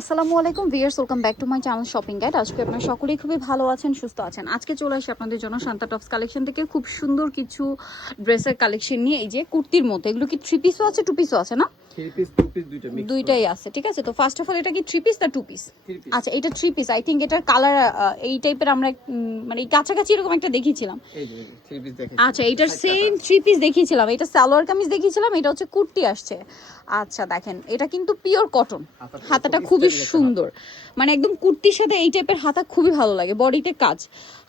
আসসালামু আলাইকুম viewers welcome back to my channel shopping guide. আজকে আপনারা সকলেই খুবই ভালো আছেন, সুস্থ আছেন। আজকে চলে আসি আপনাদের জন্য শান্তা টপস কালেকশন থেকে। খুব সুন্দর কিছু ড্রেসের কালেকশন নিয়ে, এই যে কুর্তির মতো এগুলো কি থ্রি পিসও আছে টু পিসও আছে না? দুইটাই আছে ঠিক আছে? তো ফার্স্ট অফ অল এটা কি থ্রি পিস না টু পিস আচ্ছা এটা থ্রি পিস আই থিঙ্ক এটার কালার এই টাইপের আমরা মানে কাছাকাছি এরকম একটা দেখিয়েছিলাম। আচ্ছা এটার সেম থ্রি পিস দেখিয়েছিলাম। এটা সালোয়ার কামিজ দেখিয়েছিলাম এটা হচ্ছে কুর্তি আসছে। আচ্ছা দেখেন এটা কিন্তু পিওর কটন হাতাটা খুবই সুন্দর। মানে একদম কুর্তির সাথে এই টাইপের হাতা খুবই ভালো লাগে বডিতে কাজ।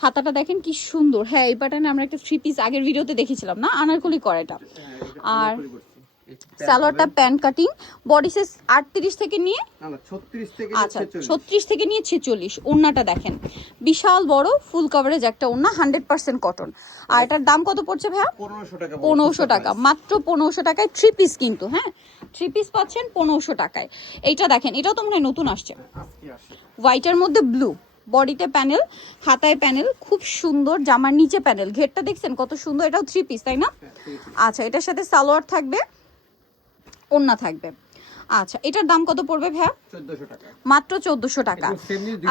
হাতাটা দেখেন কি সুন্দর। হ্যাঁ এই প্যাটার্নে আমরা একটা থ্রি পিস আগের ভিডিওতে দেখেছিলাম না? আনারকলি করা এটা হ্যাঁ, আর সালোয়ারটা প্যান্ট কাটিং বডি সাইজ আটত্রিশ থেকে নিয়ে না না 36 থেকে আচ্ছা 46 ছত্রিশ থেকে নিয়ে ছেচল্লিশ ওড়নাটা দেখেন। বিশাল বড় ফুল কভারেজ একটা ওড়না হান্ড্রেড পার্সেন্ট কটন আর এটার দাম কত পড়ছে ভাইয়া? 1500 টাকা পড়বে, পনেরোশো টাকা মাত্র পনেরোশো টাকায় থ্রি পিস কিন্তু হ্যাঁ? থ্রি পিস পাচ্ছেন পনেরোশো টাকায়। এইটা দেখেন এটাও তো মনে হয় নতুন আসছে। হোয়াইটের মধ্যে ব্লু বডিতে প্যানেল হাতায় প্যানেল খুব সুন্দর জামার নিচে প্যানেল ঘেরটা দেখছেন কত সুন্দর এটাও থ্রি পিস তাই না? হ্যাঁ। আচ্ছা এটার সাথে সালোয়ার থাকবে। ওন্না থাকবে। আচ্ছা এটার দাম কত পড়বে ভাইয়া? 1400 টাকা। মাত্র চোদ্দশো টাকা।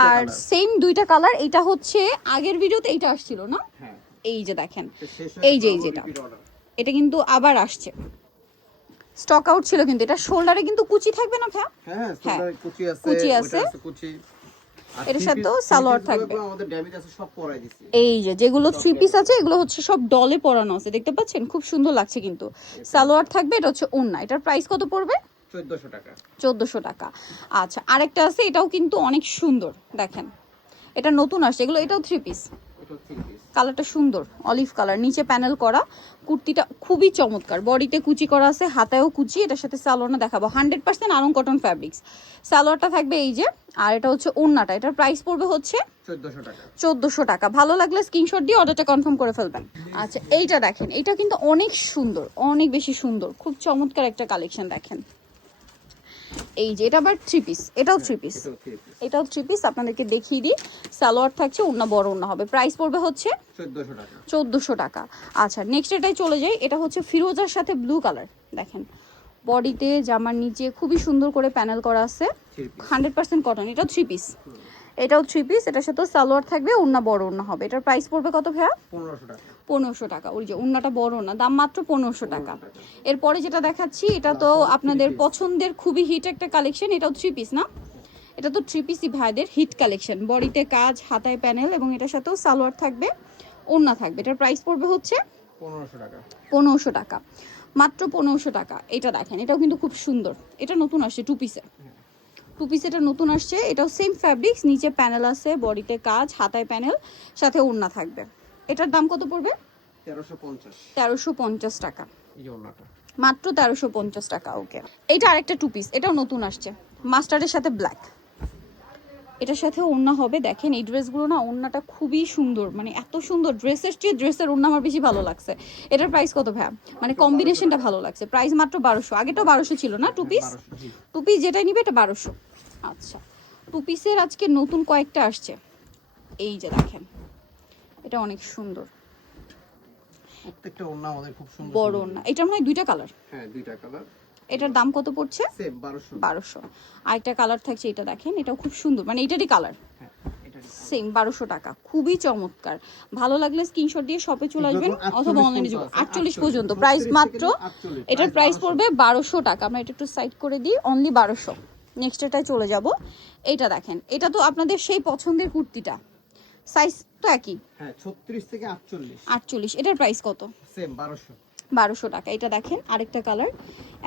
আর সেম দুইটা কালার এটা হচ্ছে আগের ভিডিওতে এইটা আসছিল না? হ্যাঁ। এই যে দেখেন এই যে, এই যেটা। এটা কিন্তু আবার আসছে। স্টক আউট ছিল কিন্তু এটা শোল্ডারে কিন্তু কুচি থাকবে না ভাইয়া? হ্যাঁ হ্যাঁ। কুচি আছে কুচি আছে। এটার সাথেও সালোয়ার থাকবে। এই যে যেগুলো থ্রি পিস আছে এগুলো হচ্ছে সব ডলে পরানো আছে দেখতে পাচ্ছেন? খুব সুন্দর লাগছে কিন্তু। সালোয়ার থাকবে এটা হচ্ছে ওন্না এটার প্রাইস কত পড়বে? 1400 টাকা। চোদ্দোশো টাকা। আচ্ছা আরেকটা আছে এটাও কিন্তু অনেক সুন্দর দেখেন। এটা নতুন আসছে এগুলো এটাও থ্রি পিস থ্রি পিস কালারটা সুন্দর অলিভ কালার। নিচে প্যানেল করা কুর্তিটা খুবই চমৎকার। বডিতে কুচি করা আছে হাতায়ও কুচি এটার সাথে সালোয়ারটা দেখাবো। Hundred percent Aarong cotton fabrics. সালোয়ারটা থাকবে এই যে আর এটা হচ্ছে ওন্নাটা। এটার প্রাইস পড়বে হচ্ছে 1400 টাকা। চোদ্দোশো টাকা। ভালো লাগলে স্ক্রিনশট দিয়ে অর্ডারটা কনফার্ম করে ফেলবেন। আচ্ছা এইটা দেখেন। এটা কিন্তু অনেক সুন্দর অনেক বেশি সুন্দর। খুব চমৎকার একটা কালেকশন দেখেন। এই যে এটা আবার থ্রি পিস এটাও থ্রি পিস এটাও থ্রি পিস আপনাদেরকে দেখিয়ে দিই। সালোয়ার থাকছে ওন্না বড় অন্য হবে। প্রাইস পড়বে হচ্ছে চোদ্দোশো টাকা। আচ্ছা নেক্সট এটাই চলে যাই। এটা হচ্ছে ফিরোজার সাথে ব্লু কালার দেখেন। বডিতে জামার নিচে খুবই সুন্দর করে প্যানেল করা আছে। হান্ড্রেড পার্সেন্ট কটন এটাও থ্রি পিস এটাও থ্রি পিস এটার সাথেও সালোয়ার থাকবে ওন্না বড় ওন্না হবে। এটার প্রাইস পড়বে কত ভাইয়া? পনেরোশো টাকা। ওই যে ওন্নাটা বড় না দাম মাত্র পনেরোশো টাকা। এরপরে যেটা দেখাচ্ছি এটা তো আপনাদের পছন্দের খুবই হিট একটা কালেকশন এটাও থ্রি পিস না? এটা তো থ্রি পিসই ভাইদের হিট কালেকশন বডিতে কাজ হাতায় প্যানেল এবং এটার সাথেও সালোয়ার থাকবে ওন্না থাকবে। এটার প্রাইস পড়বে হচ্ছে 1500 টাকা। পনেরোশো টাকা। মাত্র পনেরোশো টাকা। এটা দেখেন এটাও কিন্তু খুব সুন্দর। এটা নতুন আসছে টু পিসে টু পিস এটা নতুন আসছে এটাও সেম ফ্যাব্রিক্স নিচে প্যানেল আছে বডিতে কাজ হাতায় প্যানেল সাথে ওড়না থাকবে। এটার দাম কত পড়বে? তেরোশো পঞ্চাশ। টাকা। মাত্র তেরোশো পঞ্চাশ টাকা ওকে এটা আরেকটা টু পিস এটাও নতুন আসছে। মাস্টারের সাথে ব্ল্যাক এটার সাথে ওড়না হবে। দেখেন এই ড্রেসগুলো না ওড়নাটা খুবই সুন্দর। মানে এত সুন্দর ড্রেসের চেয়ে ড্রেসের ওড়না আমার বেশি ভালো লাগছে। এটার প্রাইস কত ভাইয়া? মানে কম্বিনেশনটা ভালো লাগছে। প্রাইস মাত্র বারোশো। আগেটাও বারোশো ছিল না টু পিস টু পিস যেটাই নিবে এটা বারোশো। আচ্ছা। টু পিসের আজকে নতুন কয়েকটা আসছে। এই যে দেখেন এটা অনেক সুন্দর। প্রত্যেকটা ওড়না আমাদের খুব সুন্দর বড় ওড়না। এটা মনে হয় দুইটা কালার হ্যাঁ দুইটা কালার এটার দাম কত পড়ছে? বারোশো। আর একটা কালার থাকছে এটা দেখেন এটাও খুব সুন্দর। মানে এটারই কালার হ্যাঁ সেম বারোশো টাকা। খুবই চমৎকার। ভালো লাগলে স্ক্রিনশট দিয়ে শপে চলে আসবেন অথবা অনলাইনে যাব পর্যন্ত আছে, আটচল্লিশ পর্যন্ত। প্রাইস মাত্র এটার প্রাইস প্রাইস 1200 পড়বে বারোশো টাকা। আমরা এটা একটু সাইড করে দিই অনলি বারোশো। নেক্সট এটায় চলে যাব। এটা দেখেন এটা তো আপনাদের সেই পছন্দের কুর্তিটা। সাইজ তো একই। হ্যাঁ 36 থেকে 48 আটচল্লিশ। এটার প্রাইস কত? সেম 1200 বারোশো টাকা। এটা দেখেন আরেকটা কালার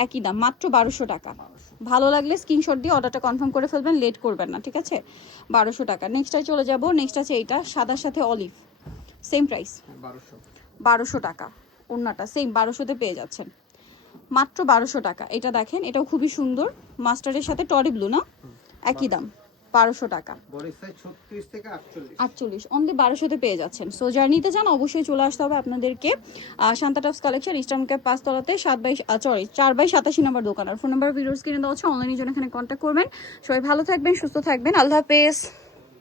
একই দাম মাত্র বারোশো টাকা। ভালো লাগলে স্ক্রিনশট দিয়ে অর্ডারটা কনফার্ম করে ফেলবেন লেট করবেন না ঠিক আছে? বারোশো টাকা। নেক্সটটাই চলে যাব নেক্সট আছে এইটা সাদার সাথে অলিভ সেম প্রাইস 1200 বারোশো টাকা ওড়নাটা সেম বারোশোতে পেয়ে যাচ্ছেন। মাত্র বারোশো টাকা। এটা দেখেন এটাও খুবই সুন্দর মাস্টারের সাথে টরি ব্লু না? একই দাম। বারোশো টাকা। বডি সাইজ 36 থেকে 48 আটচল্লিশ অনলি বারোশোতে পেয়ে যাচ্ছেন। সো জার্নিতে যান অবশ্যই চলে আসতে হবে আপনাদেরকে। শান্তা টপস কালেকশন ইস্টার্ন ক্যাপ পাঁচতলাতে সাত বাই সরি চার বাই সাতাশি নম্বর দোকান। আর ফোন নাম্বার ভিডিওস কিনে দেওয়া হচ্ছে অনলাইনের জন্য এখানে কন্ট্যাক্ট করবেন। সবাই ভালো থাকবেন সুস্থ থাকবেন। আল্লাহ হাফেজ।